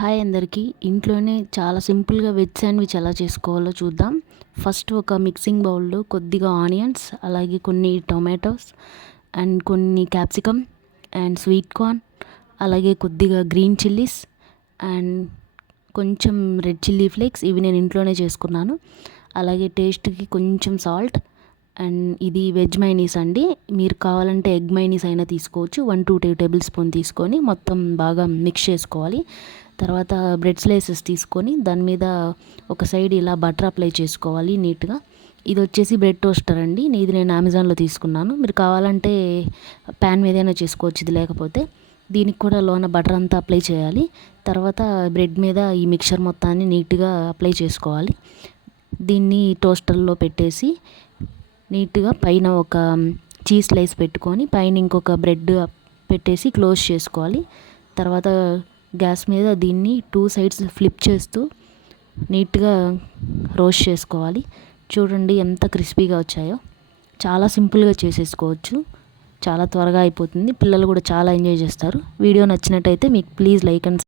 Hi అందరికీ. ఇంట్లోనే చాలా సింపుల్గా వెజ్ శాండ్విచ్ ఎలా చేసుకోవాలో చూద్దాం. ఫస్ట్ ఒక మిక్సింగ్ బౌల్లో కొద్దిగా ఆనియన్స్, అలాగే కొన్ని టొమాటోస్ అండ్ కొన్ని క్యాప్సికమ్ అండ్ స్వీట్ కార్న్, అలాగే కొద్దిగా గ్రీన్ చిల్లీస్ అండ్ కొంచెం రెడ్ చిల్లీ ఫ్లేక్స్, ఇవి నేను ఇంట్లోనే చేసుకున్నాను. అలాగే టేస్ట్కి కొంచెం సాల్ట్ అండ్ ఇది వెజ్ మైనీస్ అండి. మీరు కావాలంటే ఎగ్ మైనీస్ అయినా తీసుకోవచ్చు. 1-2 టేబుల్ స్పూన్ తీసుకొని మొత్తం బాగా మిక్స్ చేసుకోవాలి. తర్వాత బ్రెడ్ స్లైసెస్ తీసుకొని దాని మీద ఒక సైడ్ ఇలా బటర్ అప్లై చేసుకోవాలి నీట్గా. ఇది వచ్చేసి బ్రెడ్ టోస్టర్ అండి. ఇది నేను అమెజాన్లో తీసుకున్నాను. మీరు కావాలంటే ప్యాన్ మీదైనా చేసుకోవచ్చు. ఇది లేకపోతే దీనికి కూడా లోన బటర్ అంతా అప్లై చేయాలి. తర్వాత బ్రెడ్ మీద ఈ మిక్చర్ మొత్తాన్ని నీట్గా అప్లై చేసుకోవాలి. దీన్ని టోస్టర్లో పెట్టేసి నీట్గా పైన ఒక చీజ్ స్లైస్ పెట్టుకొని పైన ఇంకొక బ్రెడ్ పెట్టేసి క్లోజ్ చేసుకోవాలి. తర్వాత గ్యాస్ మీద దీన్ని 2 సైడ్స్ ఫ్లిప్ చేస్తూ నీట్గా రోస్ట్ చేసుకోవాలి. చూడండి ఎంత క్రిస్పీగా వచ్చాయో. చాలా సింపుల్గా చేసేసుకోవచ్చు, చాలా త్వరగా అయిపోతుంది. పిల్లలు కూడా చాలా ఎంజాయ్ చేస్తారు. వీడియో నచ్చినట్టయితే మీకు ప్లీజ్ లైక్ అండ్